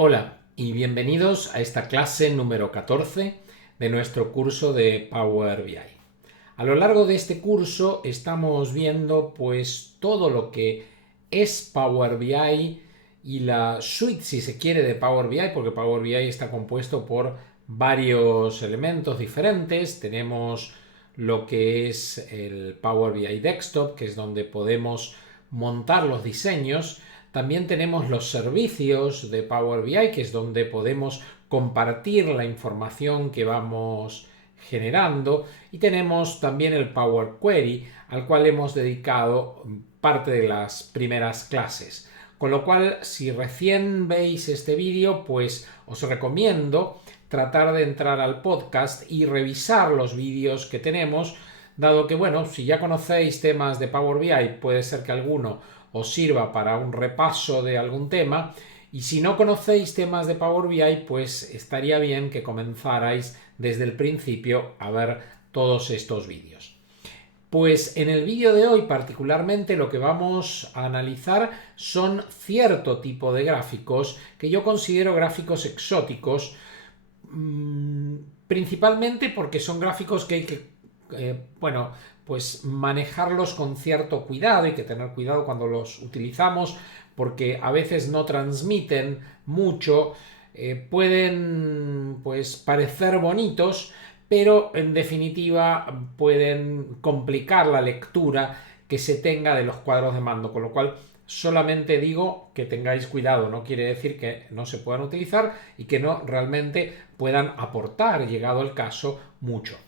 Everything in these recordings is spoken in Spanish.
Hola y bienvenidos a esta clase número 14 de nuestro curso de Power BI. A lo largo de este curso estamos viendo pues todo lo que es Power BI y la suite, si se quiere, de Power BI, porque Power BI está compuesto por varios elementos diferentes. Tenemos lo que es el Power BI Desktop, que es donde podemos montar los diseños. También tenemos los servicios de Power BI, que es donde podemos compartir la información que vamos generando, y tenemos también el Power Query, al cual hemos dedicado parte de las primeras clases. Con lo cual, si recién veis este vídeo, pues os recomiendo tratar de entrar al podcast y revisar los vídeos que tenemos, dado que, bueno, si ya conocéis temas de Power BI, puede ser que alguno os sirva para un repaso de algún tema, y si no conocéis temas de Power BI, pues estaría bien que comenzarais desde el principio a ver todos estos vídeos. Pues en el vídeo de hoy particularmente lo que vamos a analizar son cierto tipo de gráficos que yo considero gráficos exóticos, principalmente porque son gráficos que hay que pues manejarlos con cierto cuidado. Hay que tener cuidado cuando los utilizamos porque a veces no transmiten mucho, pueden pues parecer bonitos, pero en definitiva pueden complicar la lectura que se tenga de los cuadros de mando, con lo cual solamente digo que tengáis cuidado. No quiere decir que no se puedan utilizar y que no realmente puedan aportar, llegado el caso, mucho.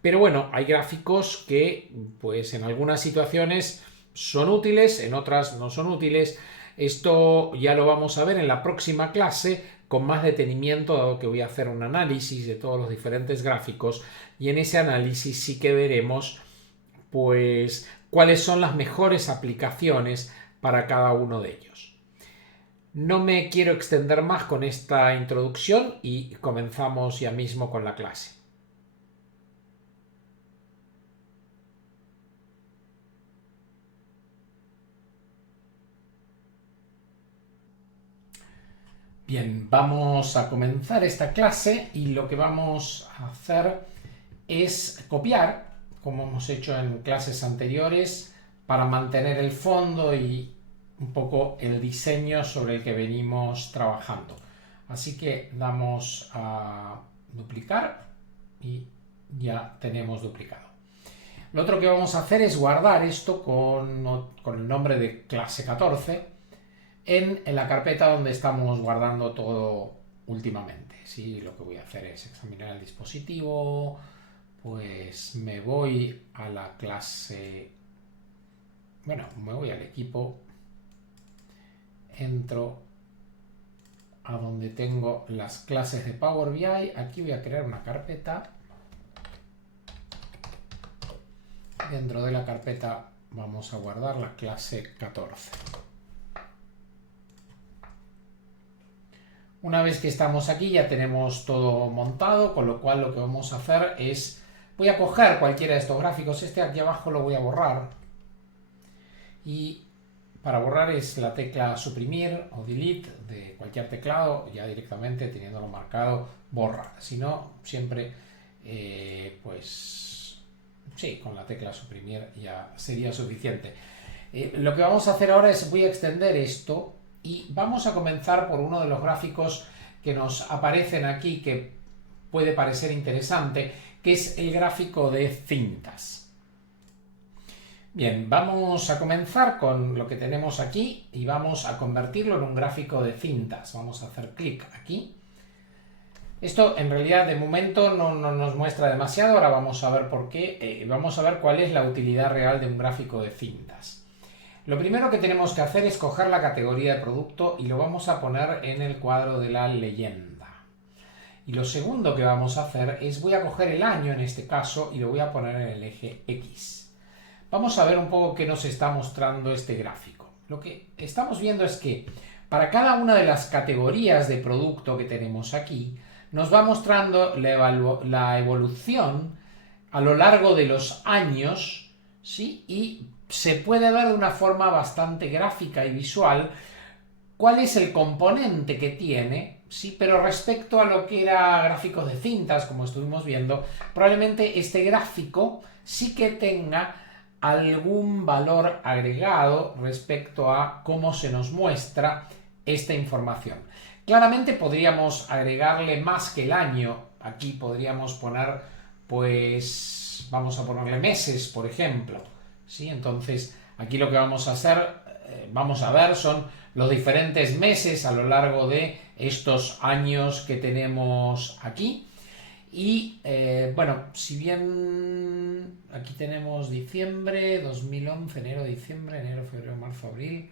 Pero bueno, hay gráficos que pues en algunas situaciones son útiles, en otras no son útiles. Esto ya lo vamos a ver en la próxima clase con más detenimiento, dado que voy a hacer un análisis de todos los diferentes gráficos, y en ese análisis sí que veremos pues cuáles son las mejores aplicaciones para cada uno de ellos. No me quiero extender más con esta introducción y comenzamos ya mismo con la clase. Bien, vamos a comenzar esta clase y lo que vamos a hacer es copiar, como hemos hecho en clases anteriores, para mantener el fondo y un poco el diseño sobre el que venimos trabajando. Así que damos a duplicar y ya tenemos duplicado. Lo otro que vamos a hacer es guardar esto con el nombre de clase 14 en la carpeta donde estamos guardando todo últimamente. ¿Sí? Lo que voy a hacer es examinar el dispositivo, pues me voy a la clase, me voy al equipo, entro a donde tengo las clases de Power BI, aquí voy a crear una carpeta, dentro de la carpeta vamos a guardar la clase 14. Una vez que estamos aquí ya tenemos todo montado, con lo cual lo que vamos a hacer es, voy a coger cualquiera de estos gráficos, este aquí abajo lo voy a borrar, y para borrar es la tecla suprimir o delete de cualquier teclado, ya directamente teniéndolo marcado borra, si no siempre pues sí, con la tecla suprimir ya sería suficiente. Lo que vamos a hacer ahora es, voy a extender esto y vamos a comenzar por uno de los gráficos que nos aparecen aquí, que puede parecer interesante, que es el gráfico de cintas. Bien, vamos a comenzar con lo que tenemos aquí y vamos a convertirlo en un gráfico de cintas. Vamos a hacer clic aquí. Esto en realidad de momento no nos muestra demasiado, ahora vamos a ver por qué, vamos a ver cuál es la utilidad real de un gráfico de cintas. Lo primero que tenemos que hacer es coger la categoría de producto y lo vamos a poner en el cuadro de la leyenda. Y lo segundo que vamos a hacer es, voy a coger el año en este caso y lo voy a poner en el eje X. Vamos a ver un poco qué nos está mostrando este gráfico. Lo que estamos viendo es que para cada una de las categorías de producto que tenemos aquí, nos va mostrando la evolución a lo largo de los años, ¿sí? Y se puede ver de una forma bastante gráfica y visual cuál es el componente que tiene, sí, pero respecto a lo que era gráficos de cintas, como estuvimos viendo, probablemente este gráfico sí que tenga algún valor agregado respecto a cómo se nos muestra esta información. Claramente podríamos agregarle más que el año. Aquí podríamos poner, pues, vamos a ponerle meses, por ejemplo. ¿Sí? Entonces, aquí lo que vamos a hacer, vamos a ver, son los diferentes meses a lo largo de estos años que tenemos aquí. Y bueno, si bien aquí tenemos diciembre, 2011, enero, diciembre, enero, febrero, marzo, abril.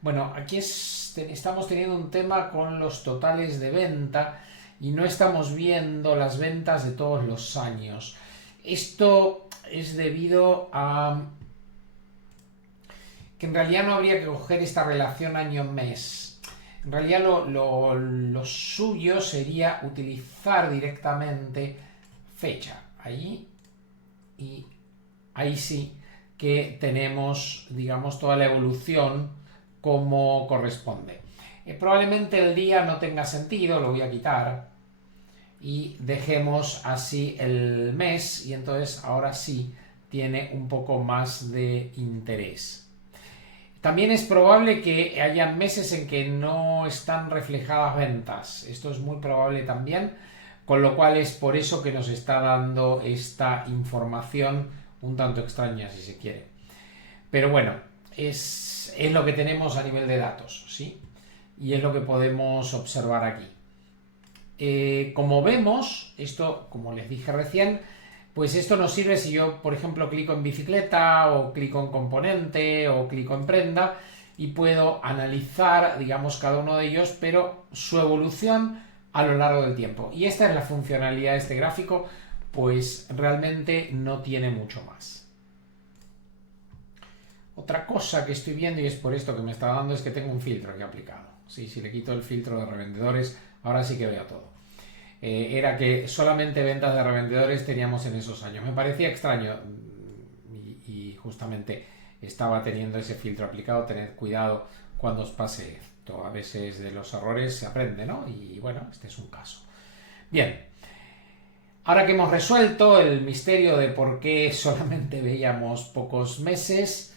Bueno, aquí estamos teniendo un tema con los totales de venta y no estamos viendo las ventas de todos los años. Esto es debido a que en realidad no habría que coger esta relación año-mes. En realidad lo suyo sería utilizar directamente fecha. Ahí y ahí sí que tenemos, digamos, toda la evolución como corresponde. Probablemente el día no tenga sentido, lo voy a quitar y dejemos así el mes y entonces ahora sí tiene un poco más de interés. También es probable que haya meses en que no están reflejadas ventas. Esto es muy probable también, con lo cual es por eso que nos está dando esta información un tanto extraña, si se quiere. Pero bueno, es lo que tenemos a nivel de datos, ¿sí? Y es lo que podemos observar aquí. Como vemos, esto, como les dije recién, pues esto nos sirve si yo, por ejemplo, clico en bicicleta o clico en componente o clico en prenda y puedo analizar, digamos, cada uno de ellos, pero su evolución a lo largo del tiempo. Y esta es la funcionalidad de este gráfico, pues realmente no tiene mucho más. Otra cosa que estoy viendo, y es por esto que me está dando, es que tengo un filtro aquí aplicado. Sí, si le quito el filtro de revendedores, ahora sí que veo todo. Era que solamente ventas de revendedores teníamos en esos años. Me parecía extraño y justamente estaba teniendo ese filtro aplicado. Tened cuidado cuando os pase esto. A veces de los errores se aprende, ¿no? Y bueno, este es un caso. Bien. Ahora que hemos resuelto el misterio de por qué solamente veíamos pocos meses,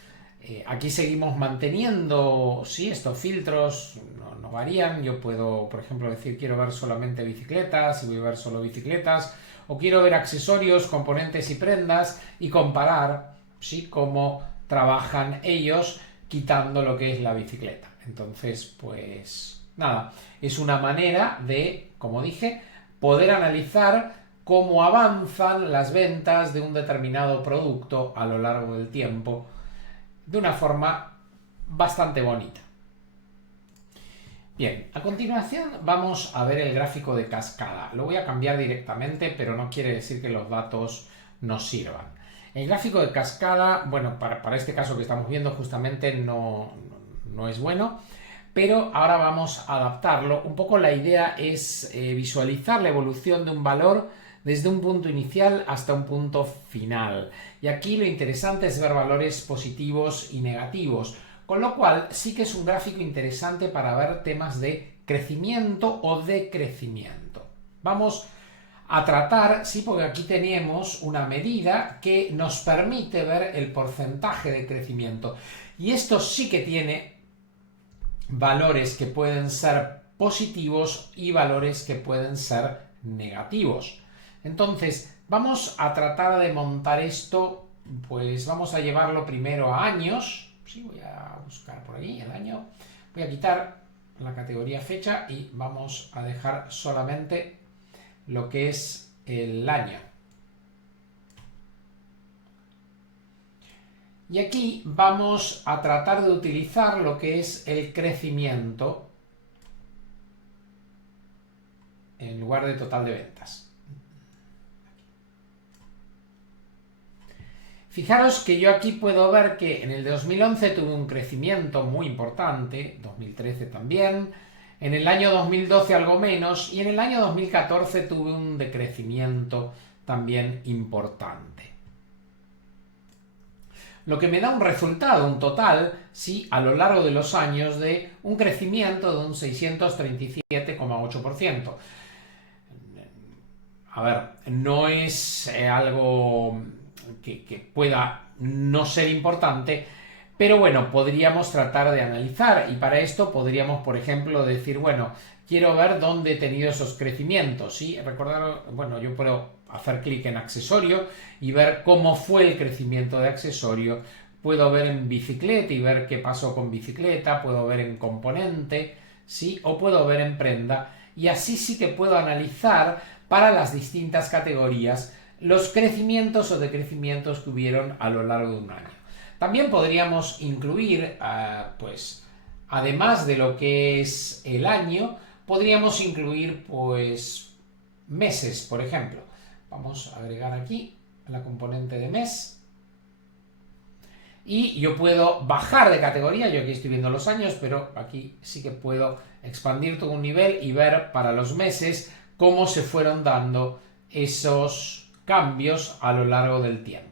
aquí seguimos manteniendo, sí, estos filtros no varían. Yo puedo, por ejemplo, decir quiero ver solamente bicicletas y voy a ver solo bicicletas, o quiero ver accesorios, componentes y prendas y comparar, sí, cómo trabajan ellos quitando lo que es la bicicleta. Entonces, pues nada, es una manera de, como dije, poder analizar cómo avanzan las ventas de un determinado producto a lo largo del tiempo de una forma bastante bonita. Bien, a continuación vamos a ver el gráfico de cascada. Lo voy a cambiar directamente, pero no quiere decir que los datos nos sirvan. El gráfico de cascada, bueno, para este caso que estamos viendo justamente no es bueno, pero ahora vamos a adaptarlo. Un poco la idea es visualizar la evolución de un valor desde un punto inicial hasta un punto final. Y aquí lo interesante es ver valores positivos y negativos, con lo cual sí que es un gráfico interesante para ver temas de crecimiento o decrecimiento. Vamos a tratar, sí, porque aquí tenemos una medida que nos permite ver el porcentaje de crecimiento. Y esto sí que tiene valores que pueden ser positivos y valores que pueden ser negativos. Entonces, vamos a tratar de montar esto, pues vamos a llevarlo primero a años. Sí, voy a buscar por ahí el año. Voy a quitar la categoría fecha y vamos a dejar solamente lo que es el año. Y aquí vamos a tratar de utilizar lo que es el crecimiento en lugar de total de ventas. Fijaros que yo aquí puedo ver que en el 2011 tuve un crecimiento muy importante, 2013 también, en el año 2012 algo menos y en el año 2014 tuve un decrecimiento también importante. lo que me da un resultado, un total, sí, a lo largo de los años de un crecimiento de un 637,8%. A ver, no es algo que pueda no ser importante, pero bueno, podríamos tratar de analizar y para esto podríamos, por ejemplo, decir, bueno, quiero ver dónde he tenido esos crecimientos, ¿sí? Recordar, bueno, yo puedo hacer clic en accesorio y ver cómo fue el crecimiento de accesorio. Puedo ver en bicicleta y ver qué pasó con bicicleta, puedo ver en componente, ¿sí? O puedo ver en prenda y así sí que puedo analizar para las distintas categorías los crecimientos o decrecimientos que hubieron a lo largo de un año. También podríamos incluir, pues, además de lo que es el año, podríamos incluir, pues, meses, por ejemplo. Vamos a agregar aquí la componente de mes. Y yo puedo bajar de categoría, yo aquí estoy viendo los años, pero aquí sí que puedo expandir todo un nivel y ver para los meses cómo se fueron dando esos cambios a lo largo del tiempo.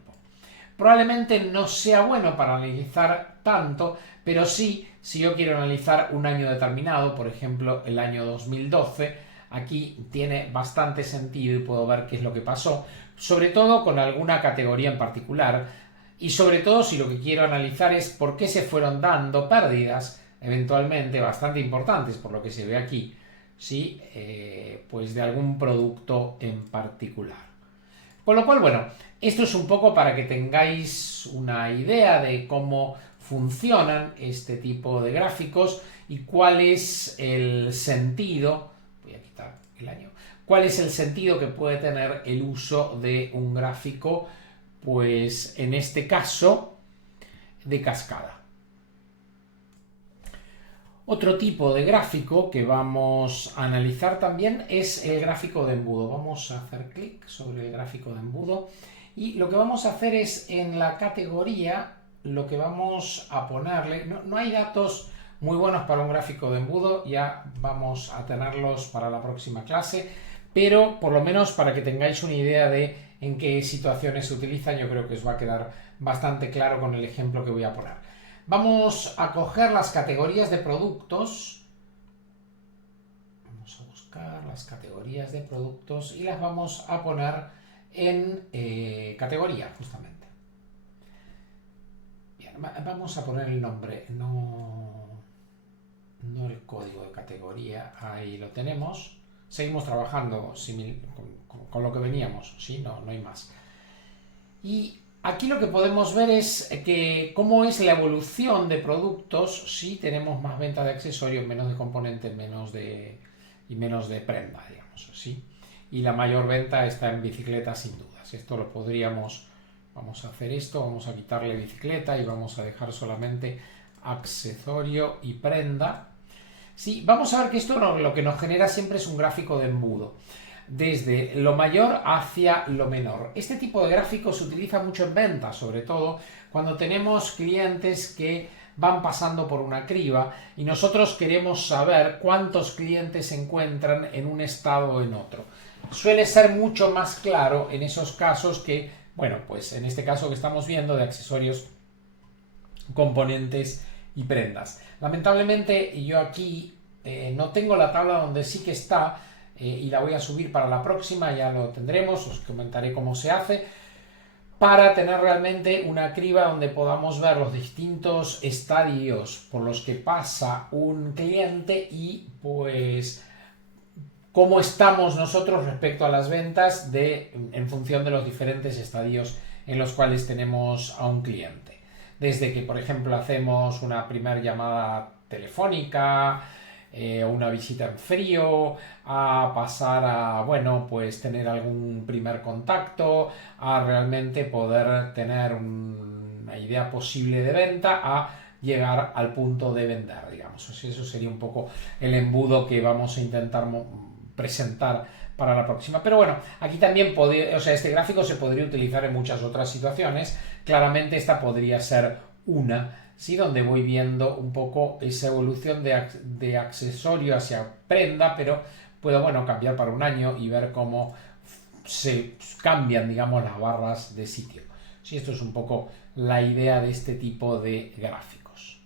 Probablemente no sea bueno para analizar tanto, pero sí, si yo quiero analizar un año determinado, por ejemplo el año 2012, aquí tiene bastante sentido y puedo ver qué es lo que pasó, sobre todo con alguna categoría en particular, y sobre todo si lo que quiero analizar es por qué se fueron dando pérdidas, eventualmente bastante importantes, por lo que se ve aquí, ¿sí? Pues de algún producto en particular. Con lo cual, bueno, esto es un poco para que tengáis una idea de cómo funcionan este tipo de gráficos y cuál es el sentido, voy a quitar el año, cuál es el sentido que puede tener el uso de un gráfico, pues en este caso, de cascada. Otro tipo de gráfico que vamos a analizar también es el gráfico de embudo. Vamos a hacer clic sobre el gráfico de embudo y lo que vamos a hacer es en la categoría, lo que vamos a ponerle, no hay datos muy buenos para un gráfico de embudo, ya vamos a tenerlos para la próxima clase, pero por lo menos para que tengáis una idea de en qué situaciones se utilizan, yo creo que os va a quedar bastante claro con el ejemplo que voy a poner. Vamos a coger las categorías de productos. Vamos a buscar las categorías de productos y las vamos a poner en categoría, justamente. Bien, vamos a poner el nombre, no el código de categoría. Ahí lo tenemos. Seguimos trabajando con lo que veníamos, ¿sí? No hay más. Y aquí lo que podemos ver es que cómo es la evolución de productos si tenemos más venta de accesorios, menos de componentes, menos de prenda, digamos, ¿sí? Y la mayor venta está en bicicleta sin dudas. Esto lo podríamos, vamos a hacer esto, vamos a quitarle bicicleta y vamos a dejar solamente accesorio y prenda. Sí, vamos a ver que esto lo que nos genera siempre es un gráfico de embudo, desde lo mayor hacia lo menor. Este tipo de gráfico se utiliza mucho en ventas, sobre todo cuando tenemos clientes que van pasando por una criba y nosotros queremos saber cuántos clientes se encuentran en un estado o en otro. Suele ser mucho más claro en esos casos que, bueno, pues en este caso que estamos viendo de accesorios, componentes y prendas. Lamentablemente yo aquí no tengo la tabla donde sí que está, y la voy a subir para la próxima, ya lo tendremos, os comentaré cómo se hace, para tener realmente una criba donde podamos ver los distintos estadios por los que pasa un cliente y pues cómo estamos nosotros respecto a las ventas en función de los diferentes estadios en los cuales tenemos a un cliente. Desde que, por ejemplo, hacemos una primera llamada telefónica, una visita en frío, a pasar a, bueno, pues tener algún primer contacto, a realmente poder tener una idea posible de venta, a llegar al punto de vender, digamos. Eso sería un poco el embudo que vamos a intentar presentar para la próxima. Pero bueno, aquí también este gráfico se podría utilizar en muchas otras situaciones. Claramente esta podría ser una, ¿sí? Donde voy viendo un poco esa evolución de accesorio hacia prenda, pero puedo, bueno, cambiar para un año y ver cómo se cambian, digamos, las barras de sitio. Sí, esto es un poco la idea de este tipo de gráficos.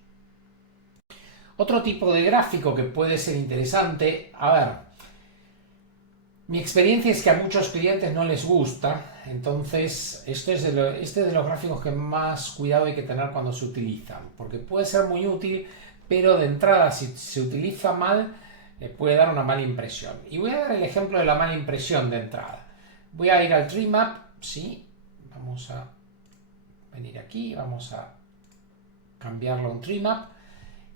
Otro tipo de gráfico que puede ser interesante, a ver, mi experiencia es que a muchos clientes no les gusta, entonces este es de los gráficos que más cuidado hay que tener cuando se utilizan, porque puede ser muy útil, pero de entrada si se utiliza mal puede dar una mala impresión. Y voy a dar el ejemplo de la mala impresión de entrada. Voy a ir al Tree Map, sí, vamos a venir aquí, vamos a cambiarlo a un Tree Map.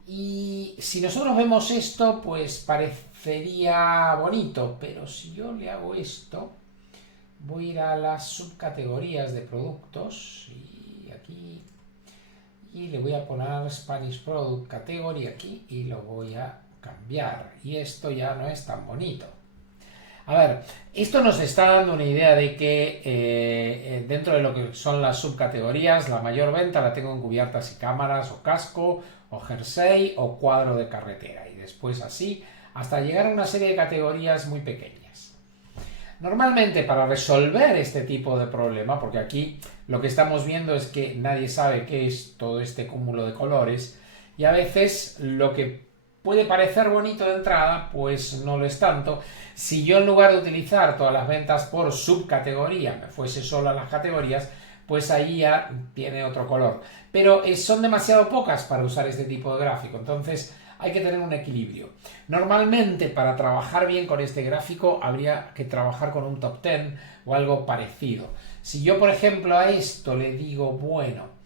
Y si nosotros vemos esto, pues parecería bonito, pero si yo le hago esto, voy a ir a las subcategorías de productos y aquí, y le voy a poner Spanish Product Category aquí y lo voy a cambiar. Y esto ya no es tan bonito. A ver, esto nos está dando una idea de que dentro de lo que son las subcategorías, la mayor venta la tengo en cubiertas y cámaras, o casco, o jersey, o cuadro de carretera. Y después así, hasta llegar a una serie de categorías muy pequeñas. Normalmente para resolver este tipo de problema, porque aquí lo que estamos viendo es que nadie sabe qué es todo este cúmulo de colores, y a veces lo que puede parecer bonito de entrada, pues no lo es tanto. Si yo en lugar de utilizar todas las ventas por subcategoría me fuese solo a las categorías, pues ahí ya tiene otro color. Pero son demasiado pocas para usar este tipo de gráfico, entonces hay que tener un equilibrio. Normalmente para trabajar bien con este gráfico habría que trabajar con un top 10 o algo parecido. Si yo por ejemplo a esto le digo, bueno,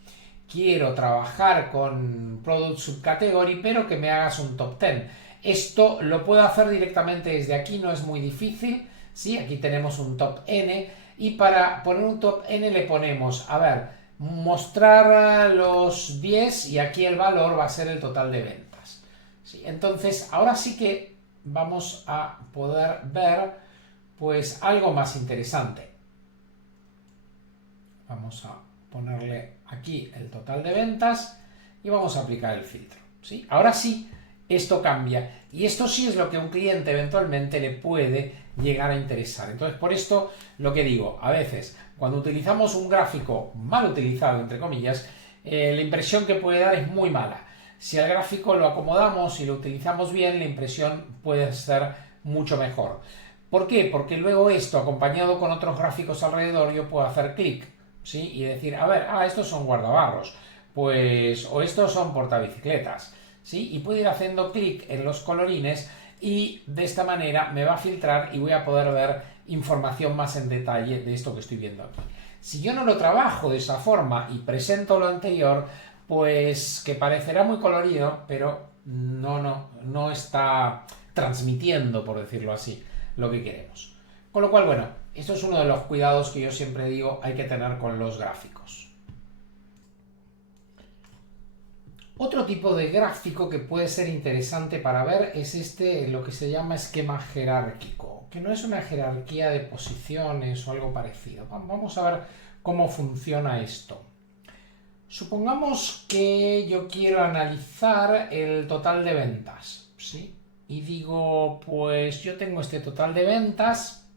quiero trabajar con Product Subcategory, pero que me hagas un top 10. Esto lo puedo hacer directamente desde aquí, no es muy difícil, ¿sí? Aquí tenemos un top N, y para poner un top N le ponemos, a ver, mostrar los 10 y aquí el valor va a ser el total de ventas. ¿Sí? Entonces, ahora sí que vamos a poder ver, pues, algo más interesante. Vamos a ponerle aquí el total de ventas y vamos a aplicar el filtro, ¿sí? Ahora sí, esto cambia y esto sí es lo que a un cliente eventualmente le puede llegar a interesar. Entonces, por esto lo que digo, a veces cuando utilizamos un gráfico mal utilizado, entre comillas, la impresión que puede dar es muy mala. Si al gráfico lo acomodamos y lo utilizamos bien, la impresión puede ser mucho mejor. ¿Por qué? Porque luego esto, acompañado con otros gráficos alrededor, yo puedo hacer clic, ¿sí? Y decir, a ver, estos son guardabarros, pues, o estos son portabicicletas, ¿sí? Y puedo ir haciendo clic en los colorines y de esta manera me va a filtrar y voy a poder ver información más en detalle de esto que estoy viendo aquí. Si yo no lo trabajo de esa forma y presento lo anterior, pues que parecerá muy colorido, pero no está transmitiendo, por decirlo así, lo que queremos. Con lo cual, bueno, esto es uno de los cuidados que yo siempre digo hay que tener con los gráficos. Otro tipo de gráfico que puede ser interesante para ver es lo que se llama esquema jerárquico, que no es una jerarquía de posiciones o algo parecido. Vamos a ver cómo funciona esto. Supongamos que yo quiero analizar el total de ventas, ¿sí? Y digo, pues yo tengo este total de ventas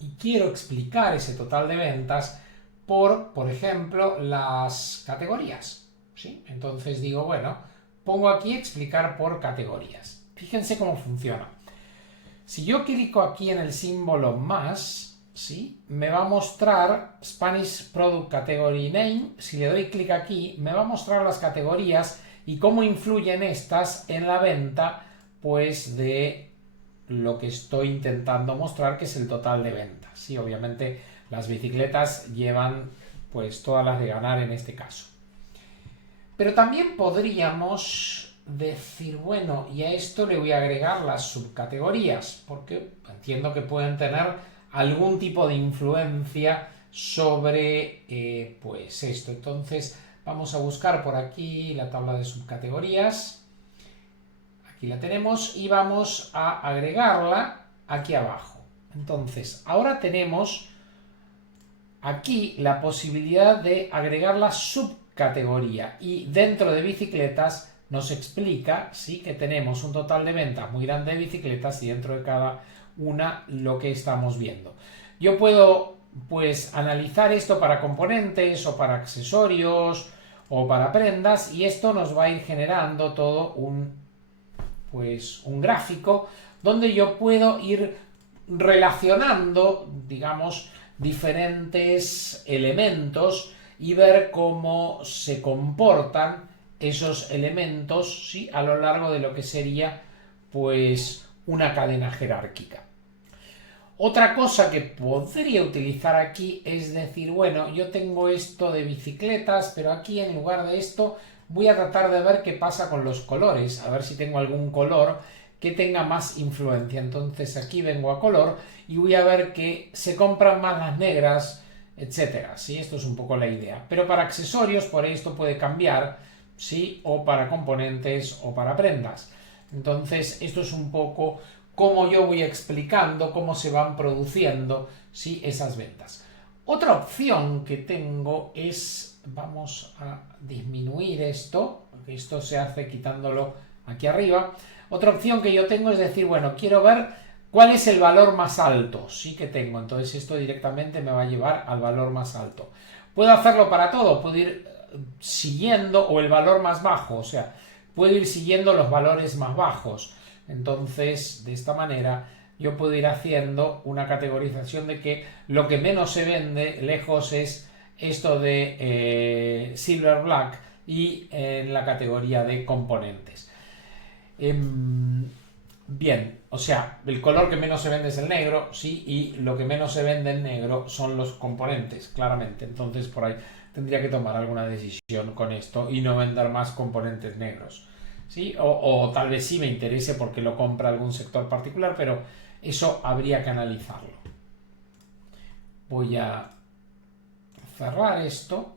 y quiero explicar ese total de ventas por ejemplo, las categorías, ¿sí? Entonces digo, bueno, pongo aquí explicar por categorías. Fíjense cómo funciona. Si yo clico aquí en el símbolo más, ¿sí? Me va a mostrar Spanish Product Category Name. Si le doy clic aquí, me va a mostrar las categorías y cómo influyen estas en la venta, pues, de lo que estoy intentando mostrar, que es el total de ventas. Sí, obviamente las bicicletas llevan, pues, todas las de ganar en este caso. Pero también podríamos decir, bueno, y a esto le voy a agregar las subcategorías, porque entiendo que pueden tener algún tipo de influencia sobre, pues, esto. Entonces, vamos a buscar por aquí la tabla de subcategorías. Aquí la tenemos y vamos a agregarla aquí abajo. Entonces, ahora tenemos aquí la posibilidad de agregar la subcategoría y dentro de bicicletas nos explica, sí, que tenemos un total de ventas muy grande de bicicletas y dentro de cada una lo que estamos viendo. Yo puedo pues analizar esto para componentes o para accesorios o para prendas, y esto nos va a ir generando todo un gráfico donde yo puedo ir relacionando, digamos, diferentes elementos y ver cómo se comportan esos elementos, ¿sí?, a lo largo de lo que sería pues una cadena jerárquica. Otra cosa que podría utilizar aquí es decir, bueno, yo tengo esto de bicicletas, pero aquí en lugar de esto voy a tratar de ver qué pasa con los colores, a ver si tengo algún color que tenga más influencia. Entonces aquí vengo a color y voy a ver que se compran más las negras, etcétera. ¿Sí? Esto es un poco la idea. Pero para accesorios, por ahí esto puede cambiar, ¿sí?, o para componentes o para prendas. Entonces esto es un poco cómo yo voy explicando cómo se van produciendo, ¿sí?, esas ventas. Otra opción que tengo es, vamos a disminuir esto, que esto se hace quitándolo aquí arriba. Otra opción que yo tengo es decir, bueno, quiero ver cuál es el valor más alto, sí, que tengo. Entonces esto directamente me va a llevar al valor más alto. Puedo hacerlo para todo, puedo ir siguiendo, o el valor más bajo, o sea, puedo ir siguiendo los valores más bajos. Entonces, de esta manera, yo puedo ir haciendo una categorización de que lo que menos se vende lejos es esto de Silver Black, y en la categoría de componentes. Bien, o sea, el color que menos se vende es el negro, sí, y lo que menos se vende en negro son los componentes, claramente. Entonces, por ahí tendría que tomar alguna decisión con esto y no vender más componentes negros. ¿Sí? O tal vez sí me interese porque lo compra algún sector particular, pero eso habría que analizarlo. Voy a cerrar esto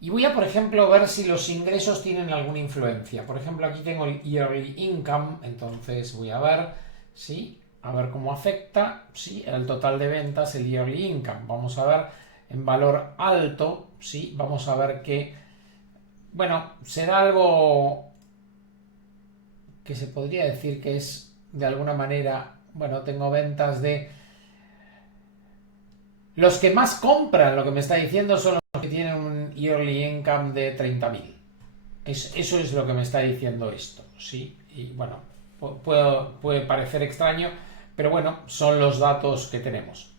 y voy a, por ejemplo, ver si los ingresos tienen alguna influencia. Por ejemplo, aquí tengo el Yearly Income, entonces voy a ver, ¿sí?, a ver cómo afecta, ¿sí?, el total de ventas, el Yearly Income. Vamos a ver en valor alto, ¿sí?, vamos a ver que, bueno, será algo que se podría decir que es de alguna manera, bueno, tengo ventas de los que más compran, lo que me está diciendo son los que tienen un yearly income de 30.000. Eso es lo que me está diciendo esto, ¿sí? Y bueno, puede parecer extraño, pero bueno, son los datos que tenemos.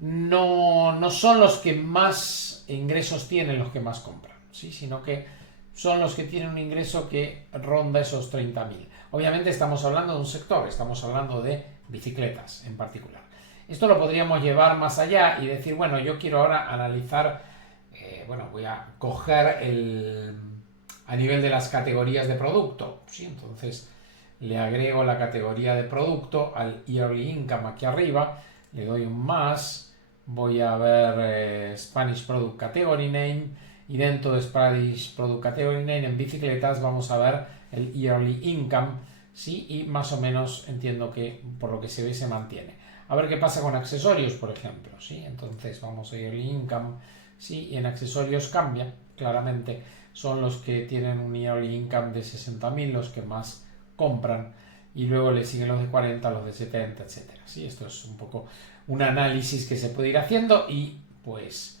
No son los que más ingresos tienen los que más compran, ¿sí?, sino que son los que tienen un ingreso que ronda esos 30.000. Obviamente estamos hablando de un sector, estamos hablando de bicicletas en particular. Esto lo podríamos llevar más allá y decir, bueno, yo quiero ahora analizar, bueno, voy a coger a nivel de las categorías de producto, ¿sí? Entonces le agrego la categoría de producto al Yearly Income aquí arriba, le doy un más, voy a ver Spanish Product Category Name, y dentro de Spanish Product Category Name en bicicletas vamos a ver el Yearly Income, ¿sí?, y más o menos entiendo que por lo que se ve se mantiene. A ver qué pasa con accesorios, por ejemplo, ¿sí? Entonces vamos a Yearly Income, ¿sí?, y en accesorios cambia, claramente son los que tienen un Yearly Income de 60.000 los que más compran, y luego le siguen los de 40, los de 70, etcétera. ¿Sí? Esto es un poco un análisis que se puede ir haciendo y pues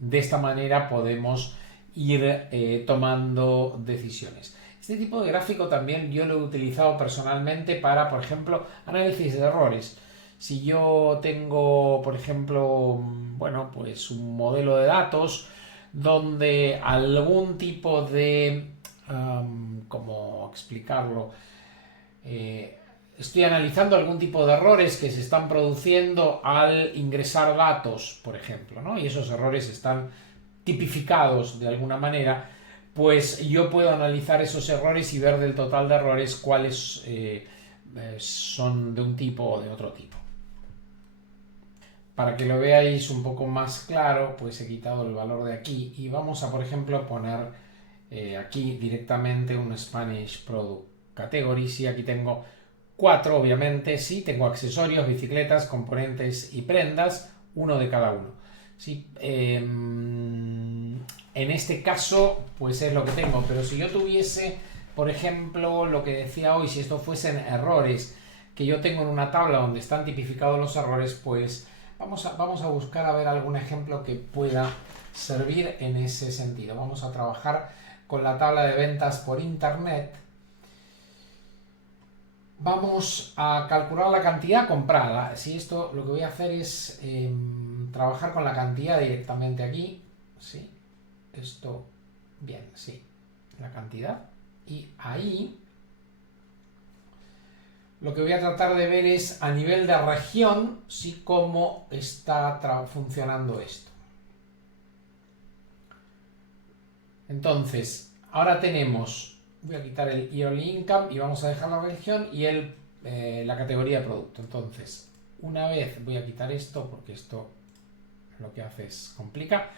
de esta manera podemos ir tomando decisiones. Este tipo de gráfico también yo lo he utilizado personalmente para, por ejemplo, análisis de errores. Si yo tengo, por ejemplo, bueno, pues un modelo de datos donde algún tipo de, ¿cómo explicarlo? Estoy analizando algún tipo de errores que se están produciendo al ingresar datos, por ejemplo, ¿no? Y esos errores están tipificados de alguna manera, pues yo puedo analizar esos errores y ver del total de errores cuáles son de un tipo o de otro tipo. Para que lo veáis un poco más claro, pues he quitado el valor de aquí y vamos a, por ejemplo, poner aquí directamente un Spanish Product Category. Sí, aquí tengo 4, obviamente, sí, tengo accesorios, bicicletas, componentes y prendas, uno de cada uno. Sí, en este caso, pues es lo que tengo, pero si yo tuviese, por ejemplo, lo que decía hoy, si esto fuesen errores que yo tengo en una tabla donde están tipificados los errores, pues vamos a buscar a ver algún ejemplo que pueda servir en ese sentido. Vamos a trabajar con la tabla de ventas por internet. Vamos a calcular la cantidad comprada. Si esto lo que voy a hacer es trabajar con la cantidad directamente aquí. Sí, esto, bien, sí, la cantidad. Y ahí lo que voy a tratar de ver es a nivel de región, sí, cómo está funcionando esto. Entonces, ahora tenemos, voy a quitar el yearly income y vamos a dejar la región y la categoría de producto. Entonces, una vez voy a quitar esto porque esto lo que hace es complica.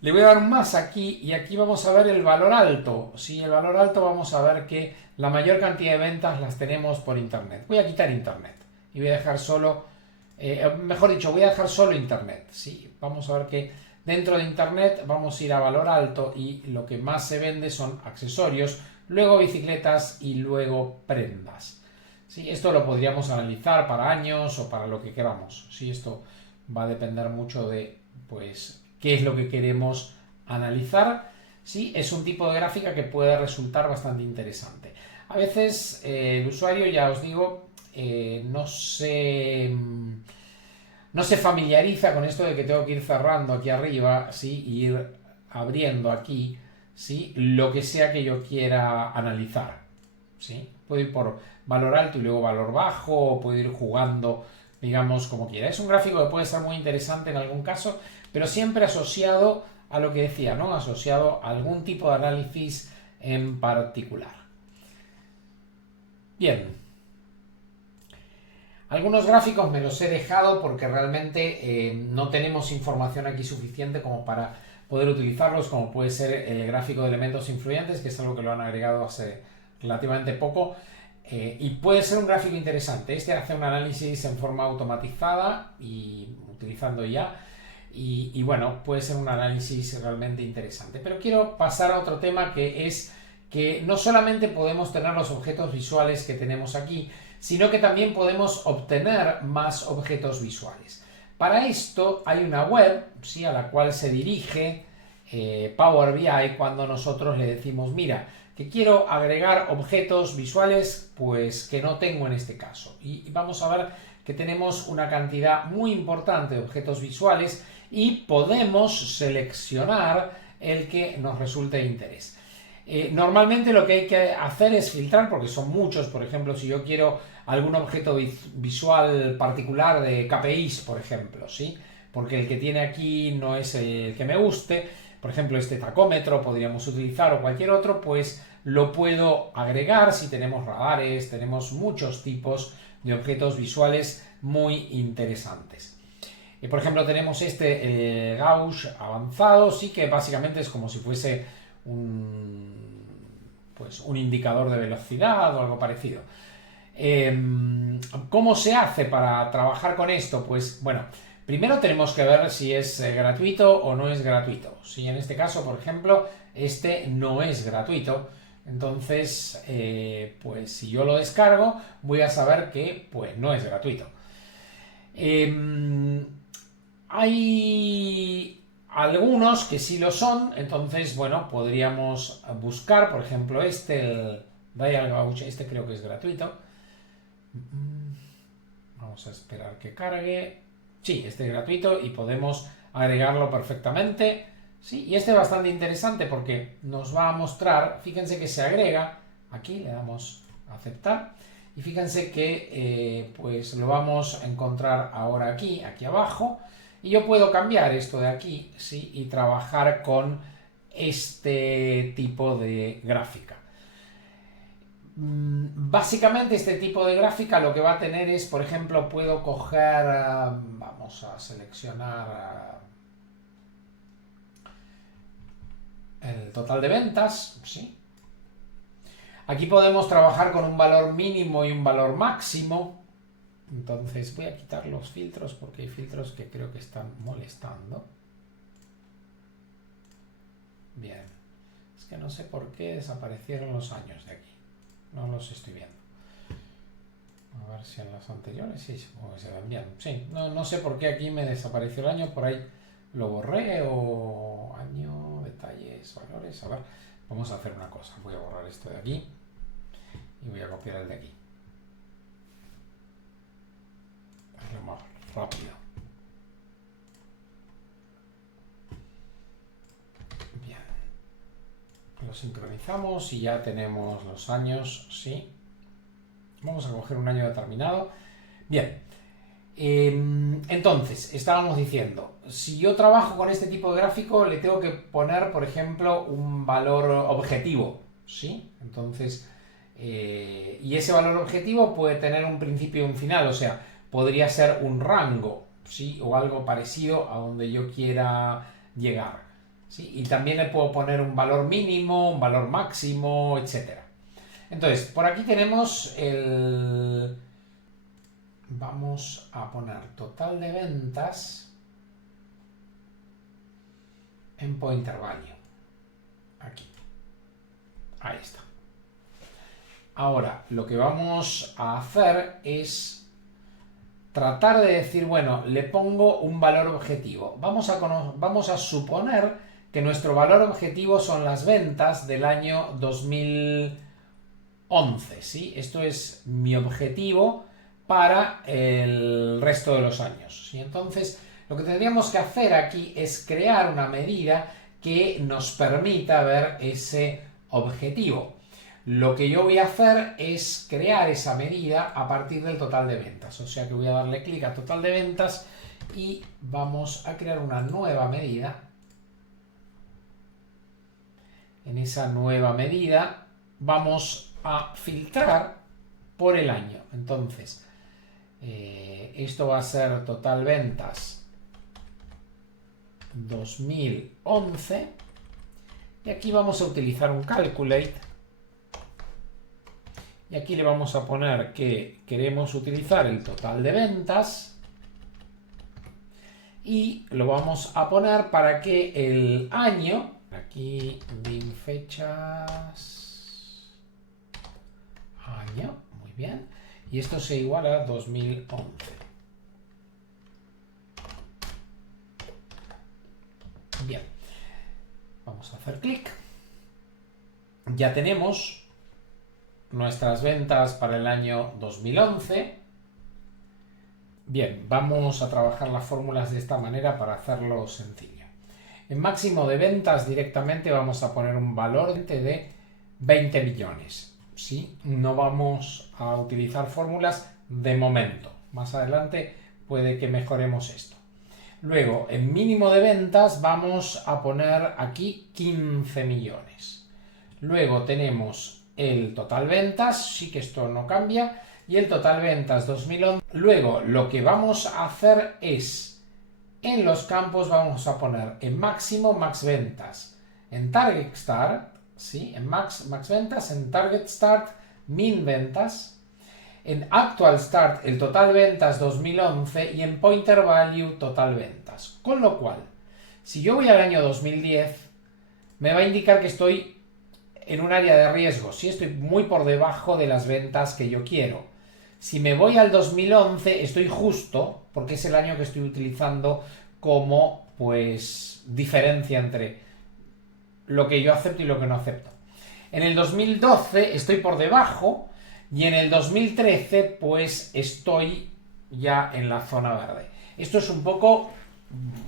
Le voy a dar un más aquí y aquí vamos a ver el valor alto. Si el valor alto vamos a ver que la mayor cantidad de ventas las tenemos por internet. Voy a quitar internet y voy a dejar solo, mejor dicho, voy a dejar solo internet. Sí, vamos a ver que dentro de internet vamos a ir a valor alto y lo que más se vende son accesorios, luego bicicletas y luego prendas. Sí, esto lo podríamos analizar para años o para lo que queramos. Sí, esto va a depender mucho de, pues, qué es lo que queremos analizar. Sí, es un tipo de gráfica que puede resultar bastante interesante. A veces el usuario, ya os digo, no se familiariza con esto de que tengo que ir cerrando aquí arriba, ¿sí? Y ir abriendo aquí, ¿sí? Lo que sea que yo quiera analizar, ¿sí? Puedo ir por valor alto y luego valor bajo, o puedo ir jugando, digamos, como quiera. Es un gráfico que puede ser muy interesante en algún caso, pero siempre asociado a lo que decía, ¿no? Asociado a algún tipo de análisis en particular. Bien. Algunos gráficos me los he dejado porque realmente no tenemos información aquí suficiente como para poder utilizarlos, como puede ser el gráfico de elementos influyentes, que es algo que lo han agregado hace relativamente poco, y puede ser un gráfico interesante. Este hace un análisis en forma automatizada y utilizando IA, y bueno, puede ser un análisis realmente interesante. Pero quiero pasar a otro tema, que es que no solamente podemos tener los objetos visuales que tenemos aquí, sino que también podemos obtener más objetos visuales. Para esto hay una web, ¿sí?, a la cual se dirige Power BI cuando nosotros le decimos, mira, que quiero agregar objetos visuales, pues que no tengo en este caso. Y vamos a ver que tenemos una cantidad muy importante de objetos visuales y podemos seleccionar el que nos resulte de interés. Normalmente lo que hay que hacer es filtrar, porque son muchos. Por ejemplo, si yo quiero algún objeto visual particular de KPIs, por ejemplo, ¿sí? Porque el que tiene aquí no es el que me guste, por ejemplo, este tacómetro podríamos utilizar o cualquier otro, pues lo puedo agregar. Si tenemos radares, tenemos muchos tipos de objetos visuales muy interesantes. Por ejemplo, tenemos este Gauss avanzado, sí, que básicamente es como si fuese un indicador de velocidad o algo parecido. ¿Cómo se hace para trabajar con esto? Pues bueno, primero tenemos que ver si es gratuito o no es gratuito. Si en este caso, por ejemplo, este no es gratuito, entonces, pues si yo lo descargo, voy a saber que pues no es gratuito. Hay algunos que sí lo son, entonces, bueno, podríamos buscar, por ejemplo, el Dial Gauge, este creo que es gratuito. Vamos a esperar que cargue. Sí, este es gratuito y podemos agregarlo perfectamente. Sí, y este es bastante interesante porque nos va a mostrar, fíjense que se agrega, aquí le damos a aceptar, y fíjense que pues lo vamos a encontrar ahora aquí abajo, y yo puedo cambiar esto de aquí, ¿sí?, y trabajar con este tipo de gráfica. Básicamente este tipo de gráfica lo que va a tener es, por ejemplo, puedo coger, vamos a seleccionar el total de ventas, ¿sí? Aquí podemos trabajar con un valor mínimo y un valor máximo. Entonces voy a quitar los filtros porque hay filtros que creo que están molestando. Bien, es que no sé por qué desaparecieron los años de aquí. No los estoy viendo. A A ver si en las anteriores sí, supongo que se ven bien. Sí, no sé por qué aquí me desapareció el año, por ahí lo borré o año, detalles, valores. A ver, vamos a hacer una cosa. Voy a borrar esto de aquí y voy a copiar el de aquí. Es lo más rápido. Bien. Lo sincronizamos y ya tenemos los años, sí. Vamos a coger un año determinado. Bien. Entonces, estábamos diciendo, si yo trabajo con este tipo de gráfico, le tengo que poner, por ejemplo, un valor objetivo, ¿sí? Entonces, y ese valor objetivo puede tener un principio y un final, o sea, podría ser un rango, ¿sí? O algo parecido a donde yo quiera llegar, ¿sí? Y también le puedo poner un valor mínimo, un valor máximo, etcétera. Entonces, por aquí tenemos el... Vamos a poner total de ventas en pointer value. Aquí. Ahí está. Ahora, lo que vamos a hacer es tratar de decir, bueno, le pongo un valor objetivo. Vamos a suponer que nuestro valor objetivo son las ventas del año 2011, ¿sí? Esto es mi objetivo para el resto de los años. Y entonces lo que tendríamos que hacer aquí es crear una medida que nos permita ver ese objetivo. Lo que yo voy a hacer es crear esa medida a partir del total de ventas. O sea que voy a darle clic a total de ventas y vamos a crear una nueva medida. En esa nueva medida vamos a filtrar por el año. Entonces, esto va a ser total ventas 2011 y aquí vamos a utilizar un calculate y aquí le vamos a poner que queremos utilizar el total de ventas y lo vamos a poner para que el año, aquí bin fechas, año, muy bien, y esto se iguala a 2011. Bien, vamos a hacer clic. Ya tenemos nuestras ventas para el año 2011. Bien, vamos a trabajar las fórmulas de esta manera para hacerlo sencillo. En máximo de ventas directamente vamos a poner un valor de 20 millones. ¿Sí? No vamos a utilizar fórmulas de momento. Más adelante puede que mejoremos esto. Luego, en mínimo de ventas vamos a poner aquí 15 millones. Luego tenemos el total ventas, sí que esto no cambia, y el total ventas 2011. Luego, lo que vamos a hacer es, en los campos vamos a poner en máximo, max ventas, en target start, ¿sí? En max ventas, en target start, min ventas, en actual start el total ventas 2011 y en pointer value total ventas. Con lo cual, si yo voy al año 2010, me va a indicar que estoy en un área de riesgo, si estoy muy por debajo de las ventas que yo quiero. Si me voy al 2011, estoy justo, porque es el año que estoy utilizando como, pues, diferencia entre lo que yo acepto y lo que no acepto. En el 2012 estoy por debajo y en el 2013 pues estoy ya en la zona verde. Esto es un poco,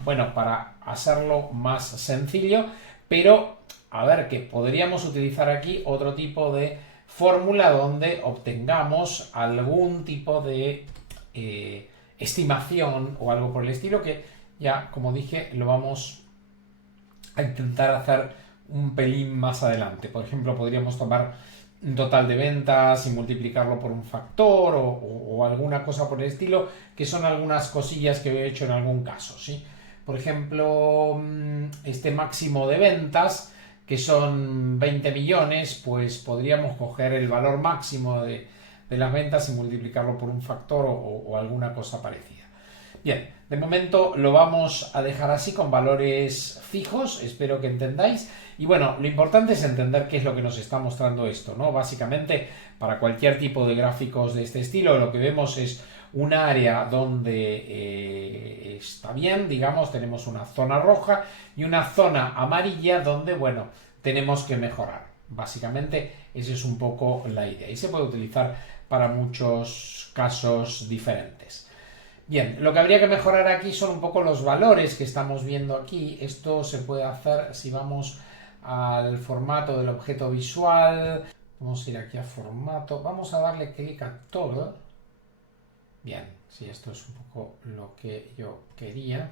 bueno, para hacerlo más sencillo, pero a ver que podríamos utilizar aquí otro tipo de fórmula donde obtengamos algún tipo de estimación o algo por el estilo que ya, como dije, lo vamos a intentar hacer un pelín más adelante. Por ejemplo, podríamos tomar un total de ventas y multiplicarlo por un factor o alguna cosa por el estilo, que son algunas cosillas que he hecho en algún caso, ¿sí? Por ejemplo, este máximo de ventas, que son 20 millones, pues podríamos coger el valor máximo de las ventas y multiplicarlo por un factor o alguna cosa parecida. Bien, de momento lo vamos a dejar así con valores fijos, espero que entendáis. Y bueno, lo importante es entender qué es lo que nos está mostrando esto, ¿no? Básicamente, para cualquier tipo de gráficos de este estilo, lo que vemos es un área donde está bien, digamos, tenemos una zona roja y una zona amarilla donde, bueno, tenemos que mejorar. Básicamente, esa es un poco la idea y se puede utilizar para muchos casos diferentes. Bien, lo que habría que mejorar aquí son un poco los valores que estamos viendo aquí. Esto se puede hacer si vamos al formato del objeto visual. Vamos a ir aquí a formato. Vamos a darle clic a todo. Bien, sí, esto es un poco lo que yo quería.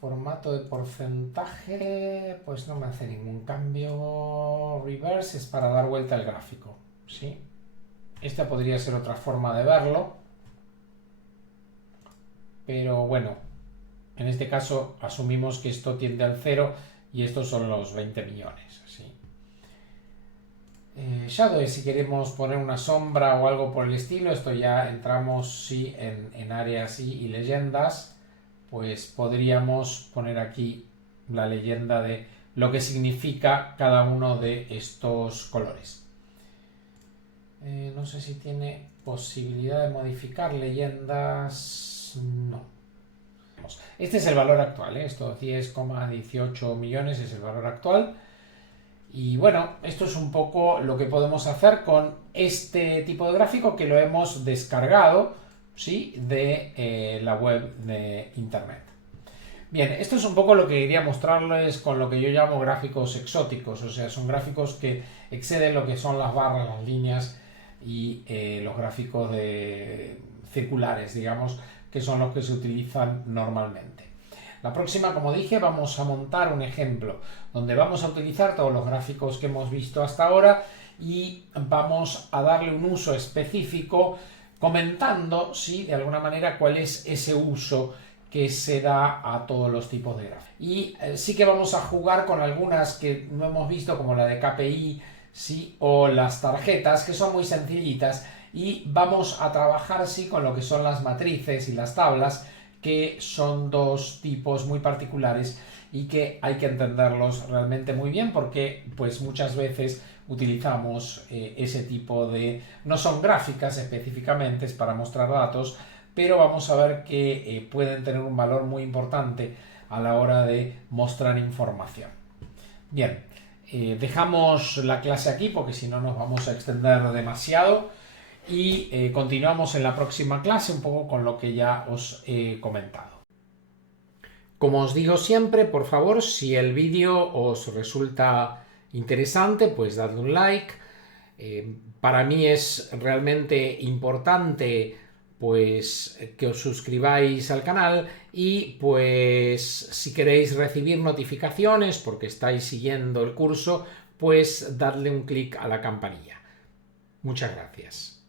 Formato de porcentaje, pues no me hace ningún cambio. Reverse es para dar vuelta al gráfico, ¿sí? Esta podría ser otra forma de verlo, pero bueno, en este caso asumimos que esto tiende al 0 y estos son los 20 millones. ¿Sí? Shadow, si queremos poner una sombra o algo por el estilo, esto ya entramos sí, en áreas y leyendas, pues podríamos poner aquí la leyenda de lo que significa cada uno de estos colores. No sé si tiene posibilidad de modificar leyendas. No. Este es el valor actual, ¿eh? Esto 10,18 millones es el valor actual. Y bueno, esto es un poco lo que podemos hacer con este tipo de gráfico que lo hemos descargado, ¿sí? de la web de internet. Bien, esto es un poco lo que quería mostrarles con lo que yo llamo gráficos exóticos, o sea, son gráficos que exceden lo que son las barras, las líneas y los gráficos circulares, digamos, que son los que se utilizan normalmente. La próxima, como dije, vamos a montar un ejemplo donde vamos a utilizar todos los gráficos que hemos visto hasta ahora y vamos a darle un uso específico comentando, sí, de alguna manera cuál es ese uso que se da a todos los tipos de gráficos. Y sí que vamos a jugar con algunas que no hemos visto, como la de KPI, sí, o las tarjetas, que son muy sencillitas, y vamos a trabajar sí con lo que son las matrices y las tablas, que son dos tipos muy particulares y que hay que entenderlos realmente muy bien porque pues muchas veces utilizamos ese tipo de... no son gráficas específicamente, es para mostrar datos, pero vamos a ver que pueden tener un valor muy importante a la hora de mostrar información. Bien, dejamos la clase aquí porque si no nos vamos a extender demasiado y continuamos en la próxima clase un poco con lo que ya os he comentado. Como os digo siempre, por favor, si el vídeo os resulta interesante, pues dadle un like. Para mí es realmente importante pues que os suscribáis al canal y pues si queréis recibir notificaciones porque estáis siguiendo el curso, pues dadle un clic a la campanilla. Muchas gracias.